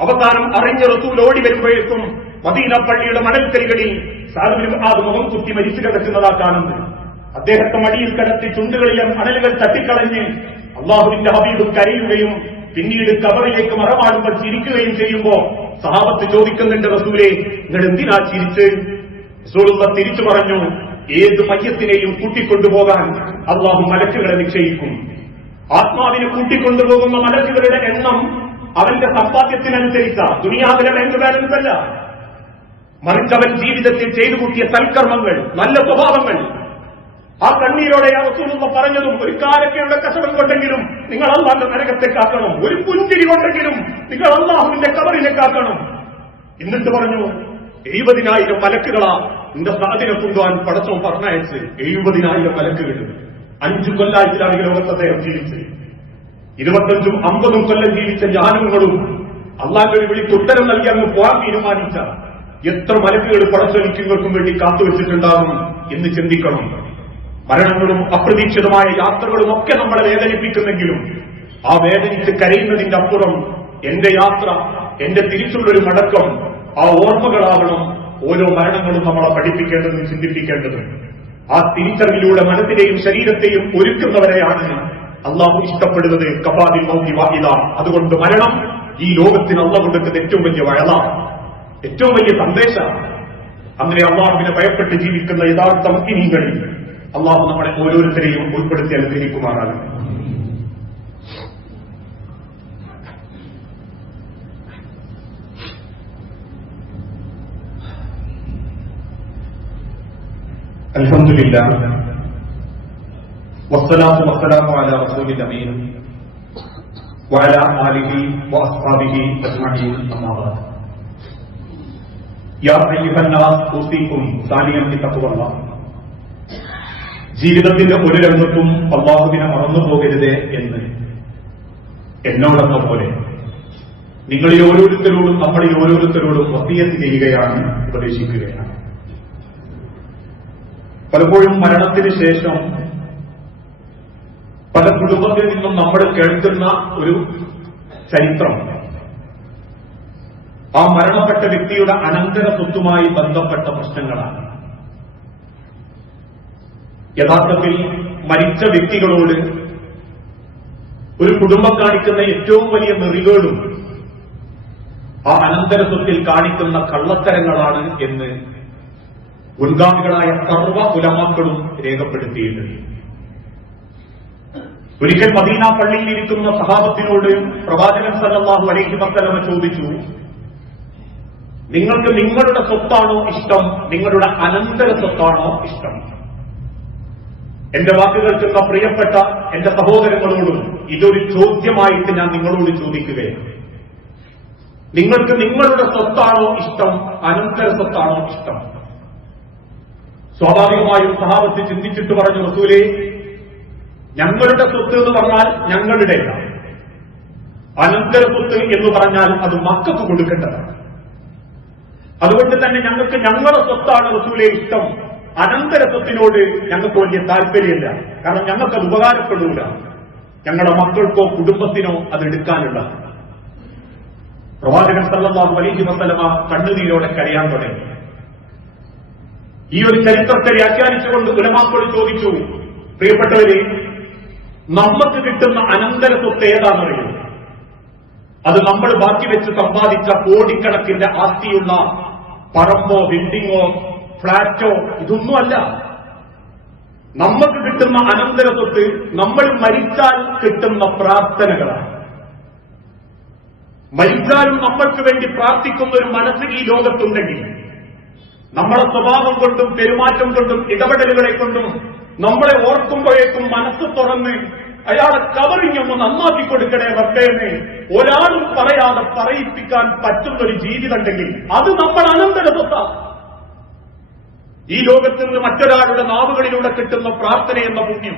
അവസാനം അറിഞ്ഞ റസൂൽ ഓടി വരുമ്പോഴേക്കും മദീന പള്ളിയുടെ മണൽക്കരികളിൽ സാധുവിനും കുത്തി മരിച്ചു കിടക്കുന്നതാ കാണുന്നത്. അദ്ദേഹത്തെ മടിയിൽ കിടത്തി ചുണ്ടുകളിലെ മണലുകൾ തട്ടിക്കളഞ്ഞ് അള്ളാഹുവിന്റെ ഹബീബ് കരയുകയും പിന്നീട് കബറിലേക്ക് മറമാടുമ്പോൾ ചിരിക്കുകയും ചെയ്യുമ്പോ സഹാബത്ത് ചോദിക്കുന്നുണ്ട് റസൂലെ നിങ്ങൾ എന്തിനാ ചിരിച്ച്? റസൂലുള്ള തിരിച്ചു പറഞ്ഞു ഏത് മയ്യത്തിനെയും കൂട്ടിക്കൊണ്ടുപോകാൻ അള്ളാഹു മലക്കുകളെ നിശ്ചയിക്കും. ആത്മാവിനെ കൂട്ടിക്കൊണ്ടുപോകുന്ന മലക്കുകളുടെ എണ്ണം അവന്റെ സമ്പാദ്യത്തിനനുസരിച്ച. ദുനിയാവിലെ ബാങ്ക് ബാലൻസ് അല്ല. മറിച്ച് അവൻ ജീവിതത്തിൽ ചെയ്തു കൂട്ടിയ സൽക്കർമ്മങ്ങൾ നല്ല സ്വഭാവങ്ങൾ. ആ കണ്ണീരോടെ ആ റസൂലുള്ള പറഞ്ഞതും ഒരു കാലക്കയുടെ കഷണം കൊണ്ടെങ്കിലും നിങ്ങൾ അള്ളാന്റെ നരകത്തെ കാക്കണം. ഒരു പുഞ്ചിരി കൊണ്ടെങ്കിലും നിങ്ങൾ അള്ളാഹുവിന്റെ കവറിനെ കാക്കണം. എന്നിട്ട് പറഞ്ഞു എഴുപതിനായിരം മലക്കുകളാ നിന്റെ സാധ്യത കൊണ്ടുവാൻ പടച്ചോ പറഞ്ഞയച്ച് എഴുപതിനായിരം മലക്കുകൾ. അഞ്ചു കൊല്ല ലോകത്ത് അദ്ദേഹം ജീവിച്ച് ഇരുപത്തഞ്ചും അമ്പതും കൊല്ലം ജീവിച്ച ജ്ഞാനങ്ങളും അള്ളാന്റെ ഒരു വിളിക്ക് ഉത്തരം നൽകി അങ്ങ് പോകാൻ തീരുമാനിച്ച എത്ര മലക്കുകൾ പടശ്രമിക്കുന്നവർക്കും വേണ്ടി കാത്തുവച്ചിട്ടുണ്ടാകും എന്ന് ചിന്തിക്കണം. മരണങ്ങളും അപ്രതീക്ഷിതമായ യാത്രകളും ഒക്കെ നമ്മളെ വേദനിപ്പിക്കുന്നെങ്കിലും ആ വേദനിച്ച് കരയുന്നതിന്റെ അപ്പുറം എന്റെ യാത്ര എന്റെ തിരിച്ചുള്ളൊരു മടക്കം ആ ഓർമ്മകളാവണം ഓരോ മരണങ്ങളും നമ്മളെ പഠിപ്പിക്കേണ്ടതും ചിന്തിപ്പിക്കേണ്ടതും. ആ തിരിച്ചറിവിലൂടെ മനസ്സിനെയും ശരീരത്തെയും ഒരുക്കുന്നവരെയാണ് അള്ളാഹു ഇഷ്ടപ്പെടുന്നത്. കപാതിൽ മൗതി വാഹിദ. അതുകൊണ്ട് മരണം ഈ ലോകത്തിന് അള്ള കൊടുക്കുന്ന ഏറ്റവും വലിയ വഴലാണ് ഏറ്റവും വലിയ സന്ദേശമാണ് അങ്ങനെ അള്ളാഹുവിനെ ഭയപ്പെട്ട് ജീവിക്കുന്ന യഥാർത്ഥ മുക്കിനീകളിൽ അള്ളാഹു നമ്മളെ ഓരോരുത്തരെയും ഉൾപ്പെടുത്തി അനുഗ്രഹിക്കുമാറാണ് الحمد لله والصلاة والسلام على رسول الأمين وعلى آله وأصحابه أجمعين أما بعد ജീവിതത്തിന്റെ ഒരു രംഗത്തും അള്ളാഹുവിനെ മറന്നുപോകരുത് എന്ന്. എന്നോടെന്ന പോലെ നിങ്ങളിൽ ഓരോരുത്തരോടും നമ്മളിൽ ഓരോരുത്തരോടും വസീയത്ത് ചെയ്യുകയാണ് ഉപദേശിക്കുകയാണ്. പലപ്പോഴും മരണത്തിന് ശേഷം പല കുടുംബത്തിൽ നിന്നും നമ്മൾ കേൾക്കുന്ന ഒരു ചരിത്രം ആ മരണപ്പെട്ട വ്യക്തിയുടെ അനന്തര സ്വത്തുമായി ബന്ധപ്പെട്ട പ്രശ്നങ്ങളാണ്. യഥാർത്ഥത്തിൽ മരിച്ച വ്യക്തികളോട് ഒരു കുടുംബം കാണിക്കുന്ന ഏറ്റവും വലിയ നെറികളും ആ അനന്തര സ്വത്തിൽ കാണിക്കുന്ന കള്ളത്തരങ്ങളാണ് എന്ന് മുൻഗാമികളായ സർവ ഉലമാക്കളും രേഖപ്പെടുത്തിയിട്ടുണ്ട്. ഒരിക്കൽ മദീന പള്ളിയിൽ ഇരിക്കുന്ന സഹാബത്തിനോട് പ്രവാചകൻ സല്ലല്ലാഹു അലൈഹി വസ്ലമ ചോദിച്ചു നിങ്ങൾക്ക് നിങ്ങളുടെ സ്വത്താണോ ഇഷ്ടം? നിങ്ങളുടെ അനന്തര സ്വത്താണോ ഇഷ്ടം? എന്റെ വാക്കുകൾ കേൾക്കുന്ന പ്രിയപ്പെട്ട എന്റെ സഹോദരങ്ങളോടും ഇതൊരു ചോദ്യമായിട്ട് ഞാൻ നിങ്ങളോട് ചോദിക്കുകയാണ്. നിങ്ങൾക്ക് നിങ്ങളുടെ സ്വത്താണോ ഇഷ്ടം? അനന്തര സ്വത്താണോ ഇഷ്ടം? സ്വാഭാവികമായും സഹാബത്ത് ചിന്തിച്ചിട്ട് പറഞ്ഞു റസൂലേ ഞങ്ങളുടെ സ്വത്ത് എന്ന് പറഞ്ഞാൽ ഞങ്ങളുടെ അനന്തര സ്വത്ത് എന്ന് പറഞ്ഞാൽ അത് മക്കൾക്ക് കൊടുക്കേണ്ടതാണ്. അതുകൊണ്ട് തന്നെ ഞങ്ങൾക്ക് ഞങ്ങളുടെ സ്വത്താണ് റസൂലെ ഇഷ്ടം. അനന്തര സ്വത്തിനോട് ഞങ്ങൾക്ക് വലിയ താല്പര്യമില്ല. കാരണം ഞങ്ങൾക്കത് ഉപകാരപ്പെടൂല ഞങ്ങളുടെ മക്കൾക്കോ കുടുംബത്തിനോ അത് എടുക്കാനുള്ള പ്രവാചകൻ സല്ലല്ലാഹു അലൈഹി വസല്ലമ കണ്ണുനീരോടെ കരയാൻ തുടങ്ങി. ഈ ഒരു ചരിത്രത്തെ വ്യാഖ്യാനിച്ചുകൊണ്ട് ഉലമാക്കൾ ചോദിച്ചു പ്രിയപ്പെട്ടവരെ നമുക്ക് കിട്ടുന്ന അനന്തര സ്വത്ത് ഏതാണെന്നറിയുന്നത് അത് നമ്മൾ ബാക്കി വെച്ച് സമ്പാദിച്ച കോടിക്കണക്കിന്റെ ആസ്തിയുള്ള പറമ്പോ ബിൽഡിങ്ങോ ഫ്ളാറ്റോ ഇതൊന്നുമല്ല. നമുക്ക് കിട്ടുന്ന അനന്തര തൊട്ട് നമ്മൾ മരിച്ചാൽ കിട്ടുന്ന പ്രാർത്ഥനകളാണ്. മരിച്ചാലും നമ്മൾക്ക് വേണ്ടി പ്രാർത്ഥിക്കുന്ന ഒരു മനസ്സ് ഈ ലോകത്തുണ്ടെങ്കിൽ നമ്മളെ സ്വഭാവം കൊണ്ടും പെരുമാറ്റം കൊണ്ടും ഇടപെടലുകളെ കൊണ്ടും നമ്മളെ ഓർക്കുമ്പോഴേക്കും മനസ്സ് തുറന്ന് അയാളെ കവറിഞ്ഞൊന്ന് നന്നാക്കി കൊടുക്കണേ വർത്തേനെ ഒരാളും പറയാതെ പറയിപ്പിക്കാൻ പറ്റുന്ന ഒരു ജീവിതമുണ്ടെങ്കിൽ അത് നമ്മൾ അനന്തര ഈ ലോകത്ത് നിന്ന് മറ്റൊരാളുടെ നാവുകളിലൂടെ കിട്ടുന്ന പ്രാർത്ഥന എന്ന പുണ്യം.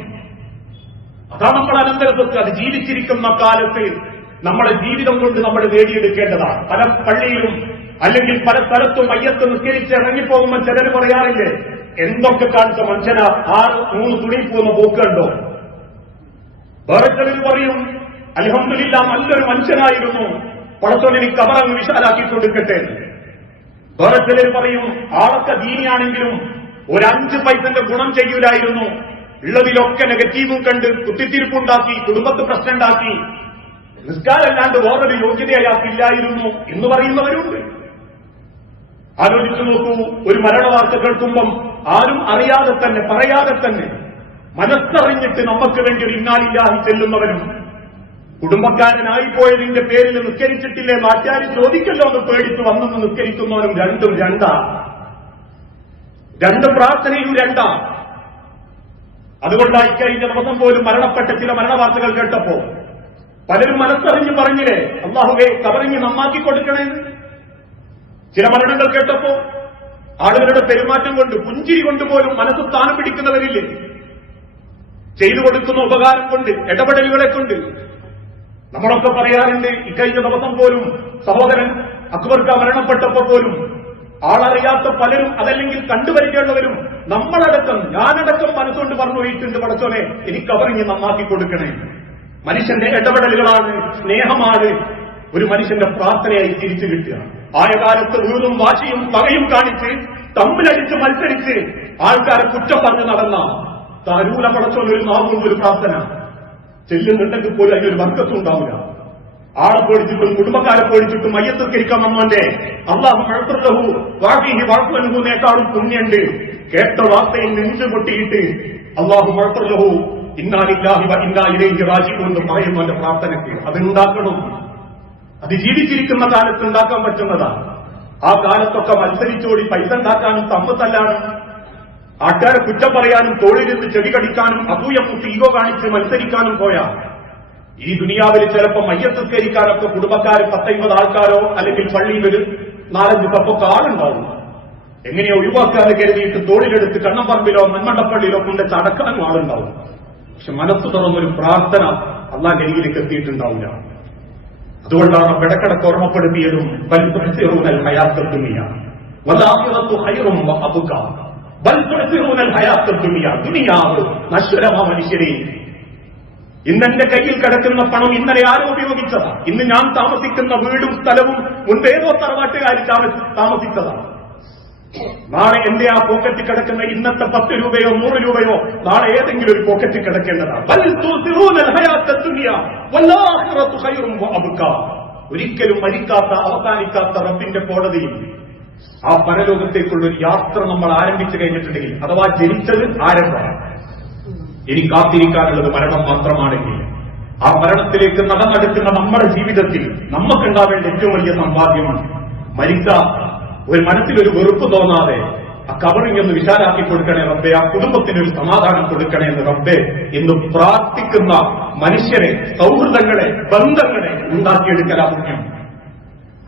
അതാ നമ്മൾ അനന്തര സ്വത്ത് അത് ജീവിച്ചിരിക്കുന്ന കാലത്ത് നമ്മുടെ ജീവിതം കൊണ്ട് നമ്മൾ നേടിയെടുക്കേണ്ടതാണ്. പല പള്ളിയിലും അല്ലെങ്കിൽ പല സ്ഥലത്തും മയ്യത്ത് നിസ്കരിച്ച് ഇറങ്ങിപ്പോകുമ്പോൾ ചിലർ പറയാറില്ലേ എന്തൊക്കെ കാണിച്ച മനുഷ്യന? ആറ് മൂന്ന് തുണിയിൽ പോകുന്ന പോക്കുണ്ടോ വേറെ പറയും അലഹമില്ല നല്ലൊരു മനുഷ്യനായിരുന്നു. പടത്തോൻ എനിക്ക് കബറങ്ങ് വിശാലാക്കി കൊടുക്കട്ടെ വേറെ ചിലർ പറയും ആളൊക്കെ ദീനിയാണെങ്കിലും ഒരു അഞ്ച് പൈസന്റെ ഗുണം ചെയ്യൂലായിരുന്നു. ഉള്ളതിലൊക്കെ നെഗറ്റീവും കണ്ട് കുത്തിത്തിരിപ്പുണ്ടാക്കി കുടുംബത്ത് പ്രശ്നമുണ്ടാക്കി നിസ്കാരമല്ലാണ്ട് വേറൊരു യോഗ്യത അയാൾക്കില്ലായിരുന്നു എന്ന് പറയുന്നവരുണ്ട്. ആലോചിച്ചു നോക്കൂ ഒരു മരണവാർത്ത കേൾക്കുമ്പം ആരും അറിയാതെ തന്നെ പറയാതെ തന്നെ മനസ്സറിഞ്ഞിട്ട് നമുക്ക് വേണ്ടി ഒരു ഇന്നാലില്ലാഹി ചെല്ലുന്നവനും കുടുംബക്കാരനായി പോയതിന്റെ പേരിൽ നിസ്കരിച്ചിട്ടില്ലേ? നാട്ടുകാർ ചോദിക്കല്ലോ എന്ന് പേടിച്ച് വന്നെന്ന് നിസ്കരിക്കുന്നവനും രണ്ടും രണ്ടാ. രണ്ട് പ്രാർത്ഥനയും രണ്ടാ. അതുകൊണ്ടാണ് ഇക്കഴിഞ്ഞ ദിവസം പോലും മരണപ്പെട്ട ചില മരണവാർത്തകൾ കേട്ടപ്പോ പലരും മനസ്സറിഞ്ഞ് പറഞ്ഞില്ലേ? അള്ളാഹുവെ കവറിഞ്ഞ് നന്നാക്കി കൊടുക്കണേ ചില മരണങ്ങൾ കേട്ടപ്പോ ആളുകളുടെ പെരുമാറ്റം കൊണ്ട് പുഞ്ചിരി കൊണ്ടുപോലും മനസ്സ് സ്ഥാനം പിടിക്കുന്നവരില്ലേ ചെയ്തു കൊടുക്കുന്ന ഉപകാരം കൊണ്ട് ഇടപെടലുകളെ കൊണ്ട്. നമ്മളൊക്കെ പറയാറുണ്ട് ഇക്കഴിഞ്ഞ ദിവസം പോലും സഹോദരൻ അക്ബർക്ക മരണപ്പെട്ടപ്പോ പോലും ആളറിയാത്ത പലരും അതല്ലെങ്കിൽ കണ്ടുപരിചയമുള്ളവരും നമ്മളടക്കം ഞാനടക്കം മനസ്സുകൊണ്ട് പറഞ്ഞു പോയിട്ടുണ്ട് പടച്ചോനെ എനിക്ക് അവരിഞ്ഞ് നന്നാക്കി കൊടുക്കണേ. മനുഷ്യന്റെ ഇടപെടലുകളാണ് സ്നേഹമാണ്. ഒരു മനുഷ്യന്റെ പ്രാർത്ഥനയായി തിരിച്ചു കിട്ടുക. ആയകാലത്ത് വീറും വാശിയും പകയും കാണിച്ച് തമ്മിലടിച്ച് മത്സരിച്ച് ആൾക്കാരെ കുറ്റം പറഞ്ഞു നടന്ന തരൂല പടച്ചോൻ ഒരു നാവുകൊണ്ട് ഒരു പ്രാർത്ഥന. ചെല്ലുന്നുണ്ടെങ്കിൽ പോലും അതിനൊരു വർക്കത്തും ഉണ്ടാവില്ല. ആളെ പേടിച്ചിട്ടും കുടുംബക്കാരെ പേടിച്ചിട്ടും മയ്യത്തിരിക്കാൻ വന്നവന്റെ അള്ളാഹു മഴപ്പുറഹു വാക്കു വാഴ്ത്തുവനുഭവനേക്കാളും പുണ്യുണ്ട്. കേട്ട വാർത്തയിൽ നെഞ്ചു പൊട്ടിയിട്ട് അള്ളാഹു മഴപ്പുറഹു ഇന്നാലില്ലാഹി ഇന്നായിലേക്ക് രാജീവ് എന്ന് പറയുന്നവന്റെ പ്രാർത്ഥനയ്ക്ക് അതുണ്ടാക്കണം. അത് ജീവിച്ചിരിക്കുന്ന കാലത്ത് ഉണ്ടാക്കാൻ പറ്റുന്നതാണ് ആ കാലത്തൊക്കെ മത്സരിച്ചോടി പൈസ ഉണ്ടാക്കാനും തമ്പത്തല്ലാനും ആൾക്കാരെ കുറ്റം പറയാനും തോളിലിരുന്ന് ചെടി കടിക്കാനും അസൂയ മുട്ടി ഈഗോ കാണിച്ച് മത്സരിക്കാനും പോയ. ഈ ദുനിയാവിൽ ചിലപ്പോ മയ്യത്തസ്കരിക്കാനൊക്കെ കുടുംബക്കാർ പത്തൈമ്പത് ആൾക്കാരോ അല്ലെങ്കിൽ പള്ളിയിൽ ഒരു നാലഞ്ച് പപ്പൊക്കെ ആളുണ്ടാവും. എങ്ങനെയോ ഒഴിവാക്കാതെ കരുതിയിട്ട് തോളിലെടുത്ത് കണ്ണമ്പറമ്പിലോ മന്മണ്ടപ്പള്ളിയിലോ കൊണ്ട് ചടക്കാനും ആളുണ്ടാവും. പക്ഷെ മനസ്സ് തുറന്നൊരു പ്രാർത്ഥന അള്ളാന്റെ അരികിലേക്ക് എത്തിയിട്ടുണ്ടാവില്ല. അതുകൊണ്ടാണ് ഇടക്കിടക്ക് ഓർമ്മപ്പെടുത്തിയതും വലിയ ഹയാത്തുമിയ വലാഹിറത്തു ഹൈറും അബുക. ദുനിയാവ് നശ്വരമാ മനുഷ്യരെ. ഇന്നെന്റെ കയ്യിൽ കിടക്കുന്ന പണം ഇന്നലെ ആരും ഉപയോഗിച്ചതാ? ഇന്ന് ഞാൻ താമസിക്കുന്ന വീടും സ്ഥലവും മുൻപേതോ തറവാട്ടുകാർ താമസിച്ചതാ. നാളെ എന്റെ ആ പോക്കറ്റിൽ കിടക്കുന്ന ഇന്നത്തെ പത്ത് രൂപയോ നൂറ് രൂപയോ നാളെ ഏതെങ്കിലും ഒരു പോക്കറ്റിൽ കിടക്കേണ്ടതാണ്. ഒരിക്കലും മരിക്കാത്ത അവസാനിക്കാത്ത റബ്ബിന്റെ കോടതിയിൽ ആ പരലോകത്തേക്കുള്ള ഒരു യാത്ര നമ്മൾ ആരംഭിച്ചു കഴിഞ്ഞിട്ടുണ്ടെങ്കിൽ അഥവാ ജനിച്ചത് ആരംഭമാണ്. ഇനി കാത്തിരിക്കാനുള്ളത് മരണം മാത്രമാണെങ്കിൽ ആ മരണത്തിലേക്ക് നടന്നെടുക്കുന്ന നമ്മുടെ ജീവിതത്തിൽ നമുക്കുണ്ടാവേണ്ട ഏറ്റവും വലിയ സമ്പാദ്യമാണ് മരിച്ച ഒരു മനസ്സിലൊരു വെറുപ്പ് തോന്നാതെ ആ കവറിംഗ് ഒന്ന് വിശാലാക്കി കൊടുക്കണേ റബ്ബെ ആ കുടുംബത്തിന് ഒരു സമാധാനം കൊടുക്കണേ എന്ന് റബ്ബെ എന്ന് പ്രാർത്ഥിക്കുന്ന മനുഷ്യരെ സൗഹൃദങ്ങളെ ബന്ധങ്ങളെ ഉണ്ടാക്കിയെടുക്കലാ പുണ്യം.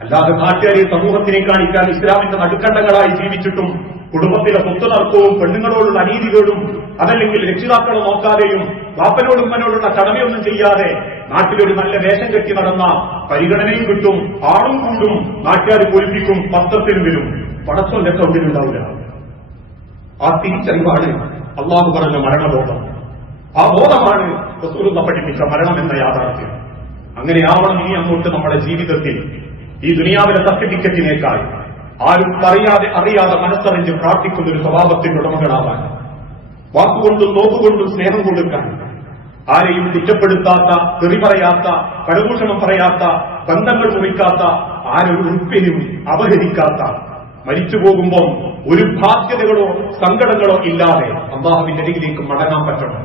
അല്ലാതെ നാട്ടുകാരെ സമൂഹത്തിനെ കാണിക്കാൻ ഇസ്ലാമിന്റെ നടുക്കണ്ടങ്ങളായി ജീവിച്ചിട്ടും കുടുംബത്തിലെ സ്വത്ത് തർക്കവും പെണ്ണുങ്ങളോടുള്ള അനീതികളും അതല്ലെങ്കിൽ രക്ഷിതാക്കളെ നോക്കാതെയും വാപ്പനോടും ഉമ്മനോടുള്ള കടമയൊന്നും ചെയ്യാതെ നാട്ടിലൊരു നല്ല വേഷം കെട്ടി നടന്ന പരിഗണനയും കിട്ടും ആളും കൂടും നാട്ടുകാർ പൊലിപ്പിക്കും പത്രത്തിനും വരും. പടച്ചോന്റെ ഉണ്ടാവില്ല. ആ തിരിച്ചറിവാണ് അള്ളാഹു പറഞ്ഞ മരണബോധം. ആ ബോധമാണ് പഠിപ്പിച്ച മരണം എന്ന യാഥാർത്ഥ്യം. അങ്ങനെയാവണം ഇനി അങ്ങോട്ട് നമ്മുടെ ജീവിതത്തിൽ. ഈ ദുനിയാവിലെ സർട്ടിഫിക്കറ്റിനേക്കാൾ ആരും പറയാതെ അറിയാതെ മനസ്സറിഞ്ഞ് പ്രാർത്ഥിക്കുന്ന ഒരു സ്വഭാവത്തിന്റെ ഉടമകളാവാൻ വാക്കുകൊണ്ടും നോക്കുകൊണ്ടും സ്നേഹം കൊടുക്കാൻ ആരെയും കുറ്റപ്പെടുത്താത്ത തെറി പറയാത്ത പരദൂഷണം പറയാത്ത ബന്ധങ്ങൾ മുറിക്കാത്ത ആരൊരു ഉൾപ്പിനും അവഹരിക്കാത്ത മരിച്ചു പോകുമ്പോൾ ഒരു ബാധ്യതകളോ സങ്കടങ്ങളോ ഇല്ലാതെ അള്ളാഹുവിന്റെ അരികിലേക്ക് മടങ്ങാൻ പറ്റണം.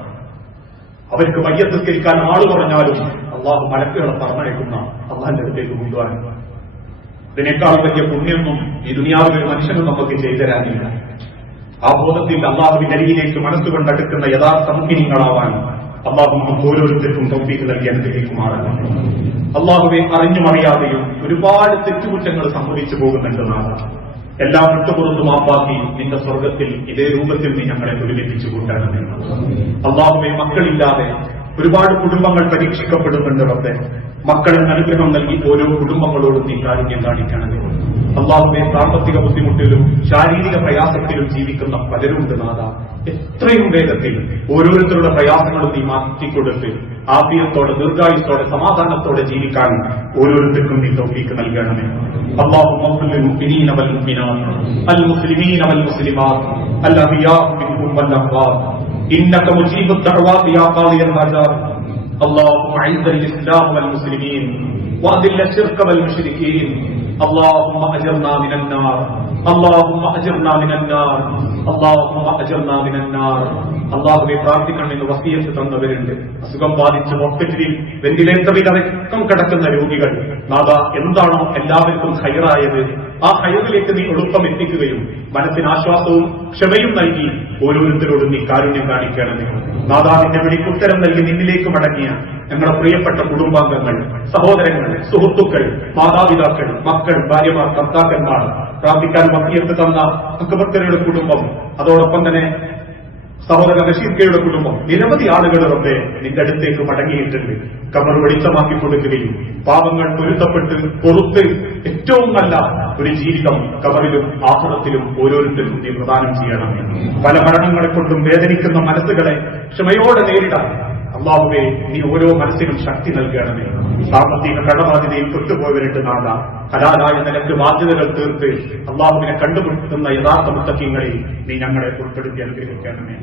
അവർക്ക് മയ്യത്തസ്കരിക്കാൻ ആൾ പറഞ്ഞാലും അള്ളാഹു മലക്കുകളെ പറഞ്ഞയക്കുന്ന അള്ളാഹിന്റെ അടുത്തേക്ക് കൊണ്ടുപോകാൻ ഇതിനേക്കാളും വലിയ പുണ്യമൊന്നും ഈ ദുനിയാവിൽ മനുഷ്യനും നമുക്ക് ചെയ്തു തരാനില്ല ആ ബോധത്തിൽ അള്ളാഹുവിന്റെ അരികിലേക്ക് മനസ്സുകൊണ്ടടുക്കുന്ന യഥാർത്ഥ മുഖ്യങ്ങളാവാൻ അള്ളാഹു നമുക്ക് ഓരോരുത്തർക്കും തൗഫീക്ക് നൽകി അനുഗ്രഹിക്കുമാറാണ് അള്ളാഹുവെ അറിഞ്ഞുമറിയാതെയും ഒരുപാട് തെറ്റുകുറ്റങ്ങൾ സംഭവിച്ചു പോകുന്നുണ്ട് നാളെ എല്ലാം വിട്ടുപുറത്ത് മാപ്പാക്കി നിന്റെ സ്വർഗത്തിൽ ഇതേ രൂപത്തിൽ നീ ഞങ്ങളെ ഒരുമിപ്പിച്ചു കൂട്ടണമെന്ന് അള്ളാഹുവെ മക്കളില്ലാതെ ഒരുപാട് കുടുംബങ്ങൾ പരീക്ഷിക്കപ്പെടുന്നുണ്ട് റബ്ബെ. മക്കളിന് അനുഗ്രഹം നൽകി ഓരോ കുടുംബങ്ങളോടും നീ കാരുണ്യം കാണിക്കണമേ അള്ളാഹുവെ സാമ്പത്തിക ബുദ്ധിമുട്ടിലും ശാരീരിക പ്രയാസത്തിലും ജീവിക്കുന്ന പലരുണ്ട് നാഥ എത്രയും വേഗത്തിൽ ഓരോരുത്തരുടെ പ്രയാസങ്ങളും നീ മാറ്റിക്കൊടുത്ത് ആഫിയത്തോടെ ദീർഘായുസോടെ സമാധാനത്തോടെ ജീവിക്കാൻ ഓരോരുത്തർക്കും നീ തൗഫീക്ക് നൽകണമേ اللهم اغفر للمؤمنين والمؤمنات المسلمين والمسلمات الاحياء منهم والاموات انك مجيب الدعوات يا قاضي الحاجات اللهم اعز الاسلام والمسلمين واذل الشرك والمشركين اللهم اجرنا من النار اللهم اجرنا من النار اللهم اجرنا من النار അള്ളാഹുവെ പ്രാർത്ഥിക്കണമെന്ന് വസീയത്ത് തന്നവരുണ്ട് അസുഖം ബാധിച്ച് ഹോസ്പിറ്റലിൽ വെന്റിലേറ്ററിൽ അടക്കം കിടക്കുന്ന രോഗികൾ നാഥ എന്താണോ എല്ലാവർക്കും ഹൈറായത് ആ ഹയറിലേക്ക് നീ എളുപ്പം എത്തിക്കുകയും മനസ്സിന് ആശ്വാസവും ക്ഷമയും നൽകി ഓരോരുത്തരോടും നീ കാരുണ്യം കാണിക്കണമേ നാഥാവിന്റെ വിളിക്കുത്തരം നൽകി നിന്നിലേക്ക് മടങ്ങിയ ഞങ്ങളുടെ പ്രിയപ്പെട്ട കുടുംബാംഗങ്ങൾ സഹോദരങ്ങൾ സുഹൃത്തുക്കൾ മാതാപിതാക്കൾ മക്കൾ ഭാര്യമാർ ഭർത്താക്കന്മാർ പ്രാർത്ഥിക്കാൻ മക്കിയെത്ത് തന്ന അക്ബർക്കരുടെ കുടുംബം അതോടൊപ്പം തന്നെ സഹോദരൻ ബഷീർക്കയുടെ കുടുംബം നിരവധി ആളുകൾ നിന്റെ അടുത്തേക്ക് മടങ്ങിയിട്ടുണ്ട്. കമർ വെളിച്ചമാക്കി കൊടുക്കുകയും പാപങ്ങൾ പൊരുത്തപ്പെട്ട് പൊറുത്ത് ഏറ്റവും നല്ല ഒരു ജീവിതം കബറിലും ആഹ്ലത്തിലും ഓരോരുത്തരും നീ പ്രദാനം ചെയ്യണം പല മരണങ്ങളെ കൊണ്ടും വേദനിക്കുന്ന മനസ്സുകളെ ക്ഷമയോടെ നേരിടാൻ അള്ളാഹുവെ നീ ഓരോ മനസ്സിനും ശക്തി നൽകണമേ. സാമ്പത്തിക കടബാധ്യതയിൽ തൊട്ടുപോയവരുടെ നാട ഹലാലായ നിലയ്ക്ക് ബാധ്യതകൾ തീർത്ത് അള്ളാഹുവിനെ കണ്ടുമുട്ടുന്ന യഥാർത്ഥ മുത്തക്കിങ്ങളിൽ നീ ഞങ്ങളെ ഉൾപ്പെടുത്തി അനുഗ്രഹിക്കണമേ.